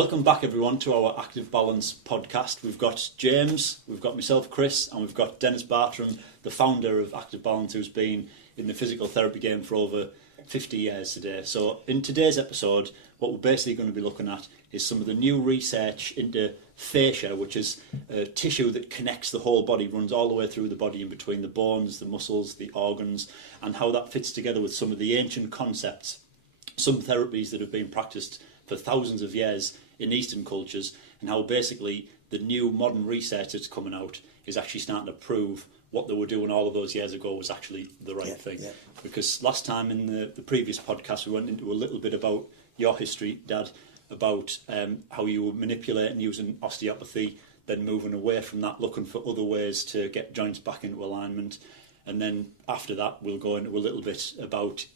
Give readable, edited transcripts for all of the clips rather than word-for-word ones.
Welcome back everyone to our Active Balance podcast. We've got James, we've got myself, Chris, and we've got Dennis Bartram, the founder of Active Balance, who's been in the physical therapy game for over 50 years today. So in today's episode, what we're basically going to be looking at is some of the new research into fascia, which is a tissue that connects the whole body, runs all the way through the body in between the bones, the muscles, the organs, and how that fits together with some of the ancient concepts, some therapies that have been practiced for thousands of years in Eastern cultures, and how basically the new modern research that's coming out is actually starting to prove what they were doing all of those years ago was actually the right thing. Yeah. Because last time in the previous podcast we went into a little bit about your history, Dad, about how you were manipulating using osteopathy, then moving away from that, looking for other ways to get joints back into alignment. And then after that we'll go into a little bit about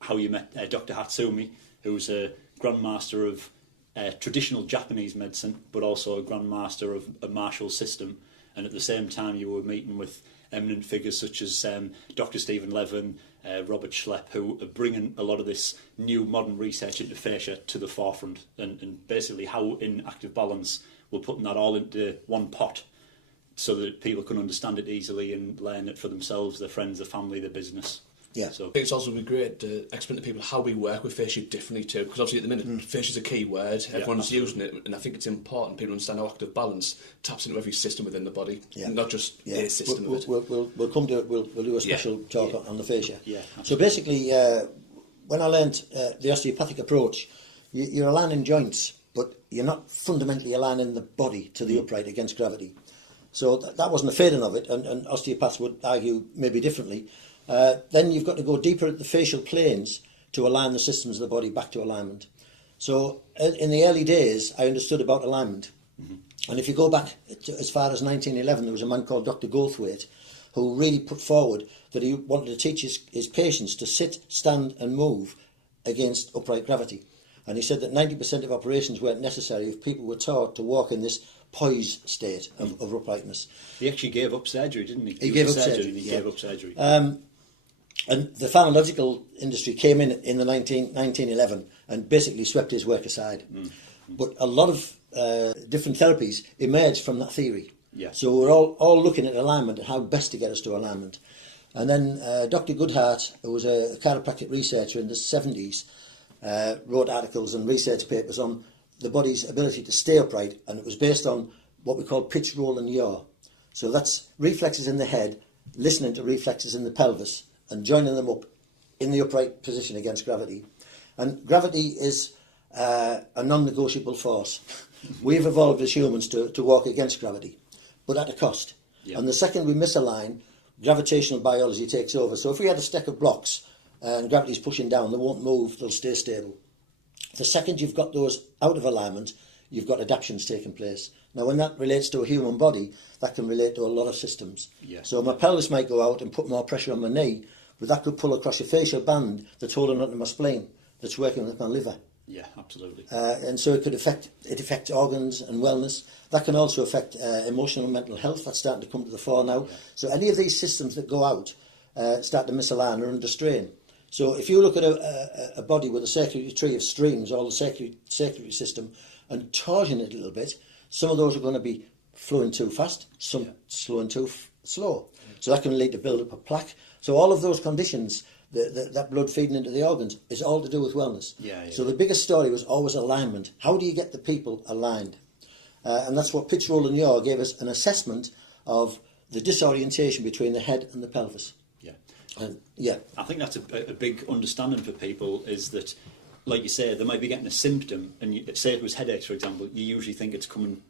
how you met Dr. Hatsumi, who's a grandmaster of traditional Japanese medicine, but also a grandmaster of a martial system. And at the same time you were meeting with eminent figures such as Dr. Levin, Robert Schleip, who are bringing a lot of this new modern research into fascia to the forefront, and basically how in Active Balance we're putting that all into one pot so that people can understand it easily and learn it for themselves, their friends, their family, their business. Yeah, so I think it's also be great to explain to people how we work with fascia differently too, because obviously at the minute fascia is a key word, everyone's using it, and I think it's important people understand how Active Balance taps into every system within the body, not just a system of it. We'll come to it, we'll do a special talk on the fascia. Yeah, so basically, when I learned the osteopathic approach, you're aligning joints, but you're not fundamentally aligning the body to the upright against gravity. So that wasn't a fading of it, and osteopaths would argue maybe differently. Then you've got to go deeper at the facial planes to align the systems of the body back to alignment. So in the early days, I understood about alignment. Mm-hmm. And if you go back as far as 1911, there was a man called Dr. Goldthwaite who really put forward that he wanted to teach his patients to sit, stand and move against upright gravity. And he said that 90% of operations weren't necessary if people were taught to walk in this poised state of uprightness. He actually gave up surgery, didn't he? He gave up surgery. He gave up surgery. And the pharmacological industry came in the 1911 and basically swept his work aside. Mm. But a lot of different therapies emerged from that theory. Yeah. So we're all looking at alignment and how best to get us to alignment. And then Dr. Goodhart, who was a chiropractic researcher in the 70s, wrote articles and research papers on the body's ability to stay upright, and it was based on what we call pitch, roll and yaw. So that's reflexes in the head, listening to reflexes in the pelvis, and joining them up in the upright position against gravity. And gravity is a non-negotiable force. We've evolved as humans to walk against gravity, but at a cost. Yep. And the second we misalign, gravitational biology takes over. So if we had a stack of blocks and gravity's pushing down, they won't move, they'll stay stable. The second you've got those out of alignment, you've got adaptations taking place. Now, when that relates to a human body, that can relate to a lot of systems. Yeah. So my pelvis might go out and put more pressure on my knee, but that could pull across a fascial band that's holding onto my spleen, that's working with my liver. Yeah, absolutely. And so it affects organs and wellness. That can also affect emotional and mental health. That's starting to come to the fore now. Yeah. So any of these systems that go out start to misalign or under strain. So if you look at a body with a circulatory tree of streams, all the circulatory system, and torsion it a little bit, some of those are going to be flowing too fast, some flowing too slow. So that can lead to build-up of plaque. So all of those conditions, that blood feeding into the organs, is all to do with wellness. Yeah. So the biggest story was always alignment. How do you get the people aligned? And that's what pitch, roll and yaw gave us, an assessment of the disorientation between the head and the pelvis. I think that's a big understanding for people, is that, like you say, they might be getting a symptom, and say it was headaches, for example, you usually think it's coming,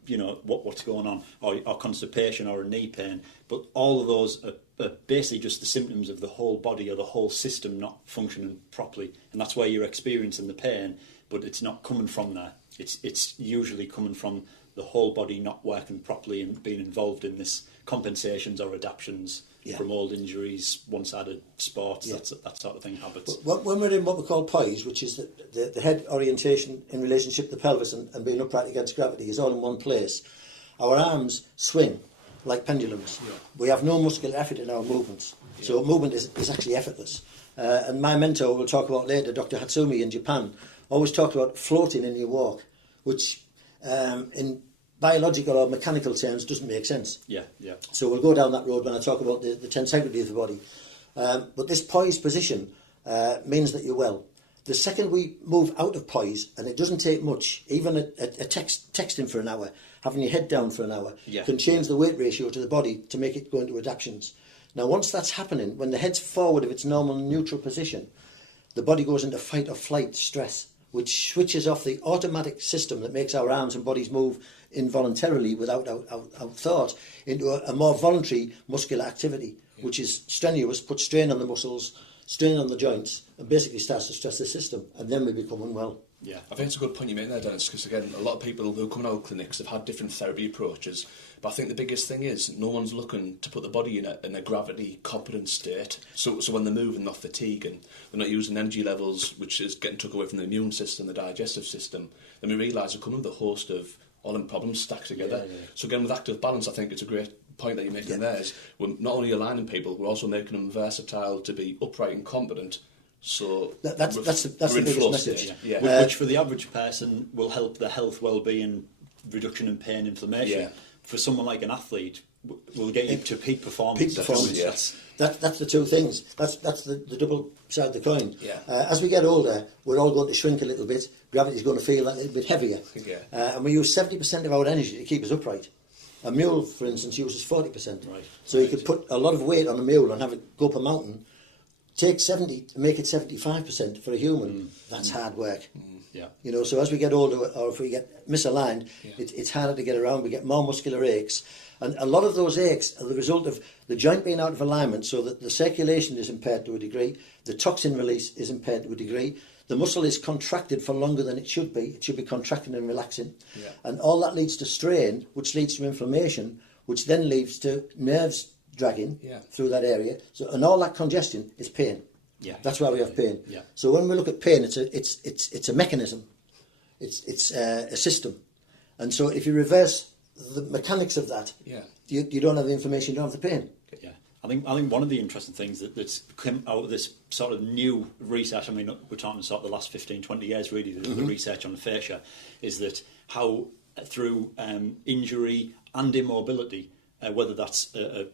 what's going on, or constipation or a knee pain, but all of those are basically just the symptoms of the whole body or the whole system not functioning properly, and that's why you're experiencing the pain, but it's not coming from there. It's usually coming from the whole body not working properly and being involved in this compensations or adaptations from old injuries, one-sided sports, that sort of thing, habits. When we're in what we call poise, which is the head orientation in relationship to the pelvis and being upright against gravity, is all in one place. Our arms swing like pendulums. Yeah. We have no muscular effort in our movements. Yeah. So movement is actually effortless. And my mentor, we'll talk about later, Dr. Hatsumi in Japan, always talked about floating in your walk. which in biological or mechanical terms doesn't make sense. Yeah, yeah. So we'll go down that road when I talk about the tensegrity of the body. But this poised position means that you're well. The second we move out of poise, and it doesn't take much, even texting for an hour, having your head down for an hour, can change the weight ratio to the body to make it go into adaptions. Now, once that's happening, when the head's forward of its normal neutral position, the body goes into fight or flight stress, which switches off the automatic system that makes our arms and bodies move involuntarily without out thought into a more voluntary muscular activity, which is strenuous, puts strain on the muscles, strain on the joints, and basically starts to stress the system, and then we become unwell. Yeah, I think it's a good point you made there, Dennis, because again, a lot of people who come in our clinics have had different therapy approaches, but I think the biggest thing is no one's looking to put the body in a gravity competent state. So when they're moving, they're not fatiguing, they're not using energy levels, which is getting took away from the immune system, the digestive system. Then we realise they're coming with a host of all them problems stacked together. Yeah. So again, with active balance, I think it's a great point that you're making there. Is we're not only aligning people, we're also making them versatile to be upright and competent. So that's the biggest message. Which for the average person will help their health, well-being, reduction in pain, inflammation. Yeah. For someone like an athlete, will get you to peak performance. Peak performance. Yes. That's the two things. That's the double side of the coin. Yeah. As we get older, we're all going to shrink a little bit. Gravity's going to feel a little bit heavier. Yeah. And we use 70% of our energy to keep us upright. A mule, for instance, uses 40%. Right. So you could put a lot of weight on a mule and have it go up a mountain. Take 70 to make it 75% for a human. That's hard work. Yeah. You know, so as we get older, or if we get misaligned, it's harder to get around. We get more muscular aches, and a lot of those aches are the result of the joint being out of alignment, so that the circulation is impaired to a degree, the toxin release is impaired to a degree, the muscle is contracted for longer than it should be. It should be contracting and relaxing, and all that leads to strain, which leads to inflammation, which then leads to nerves dragging through that area. So, and all that congestion is pain. Yeah, that's why we have pain. Yeah. So when we look at pain, it's a mechanism, it's a system, and so if you reverse the mechanics of that, you don't have the inflammation, you don't have the pain. Yeah, I think one of the interesting things that's come out of this sort of new research, I mean, we're talking sort of the last 15, 20 years really, the research on the fascia, is that how through injury and immobility, whether that's a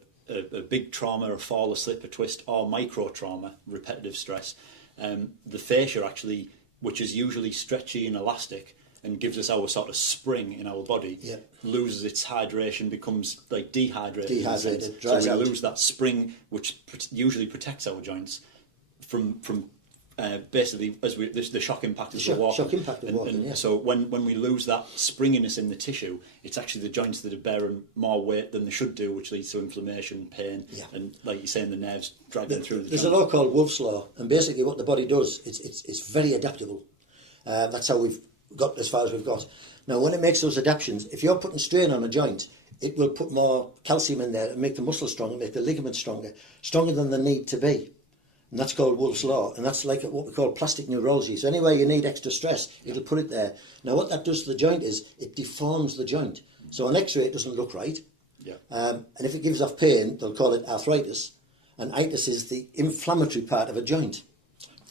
big trauma, a fall, a slip, a twist, or micro trauma, repetitive stress, the fascia actually, which is usually stretchy and elastic and gives us our sort of spring in our body, loses its hydration, becomes like dehydrated, dries so we out. lose that spring, which usually protects our joints from basically as the shock impact of the walking. Shock impact of walking, So when we lose that springiness in the tissue, it's actually the joints that are bearing more weight than they should do, which leads to inflammation, pain, and like you're saying, the nerves dragging through the There's joint. a law called Wolff's Law, and basically what the body does, it's very adaptable. That's how we've got as far as we've got. Now, when it makes those adaptations, if you're putting strain on a joint, it will put more calcium in there and make the muscle stronger, make the ligaments stronger than they need to be. And that's called Wolff's Law, and that's like what we call plastic neurology. So anywhere you need extra stress, it'll put it there. Now, what that does to the joint is it deforms the joint. So on X-ray, it doesn't look right. Yeah. And if it gives off pain, they'll call it arthritis. And itis is the inflammatory part of a joint.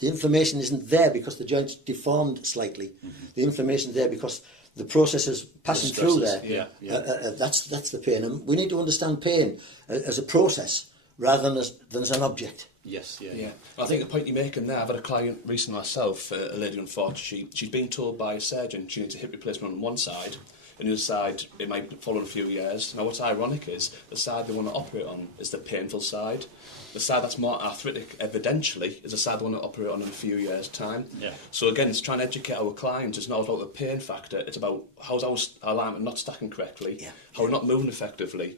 The inflammation isn't there because the joint's deformed slightly. The inflammation is there because the process is passing through there. That's the pain. And we need to understand pain as a process rather than as an object. Yes, I think the point you're making there, I've had a client recently myself, a lady unfortunately, she's been told by a surgeon she needs a hip replacement on one side, and the other side it might follow in a few years. Now what's ironic is the side they want to operate on is the painful side. The side that's more arthritic, evidentially, is the side they want to operate on in a few years' time. Yeah. So again, it's trying to educate our clients. It's not about the pain factor, it's about how's our alignment not stacking correctly, how we're not moving effectively.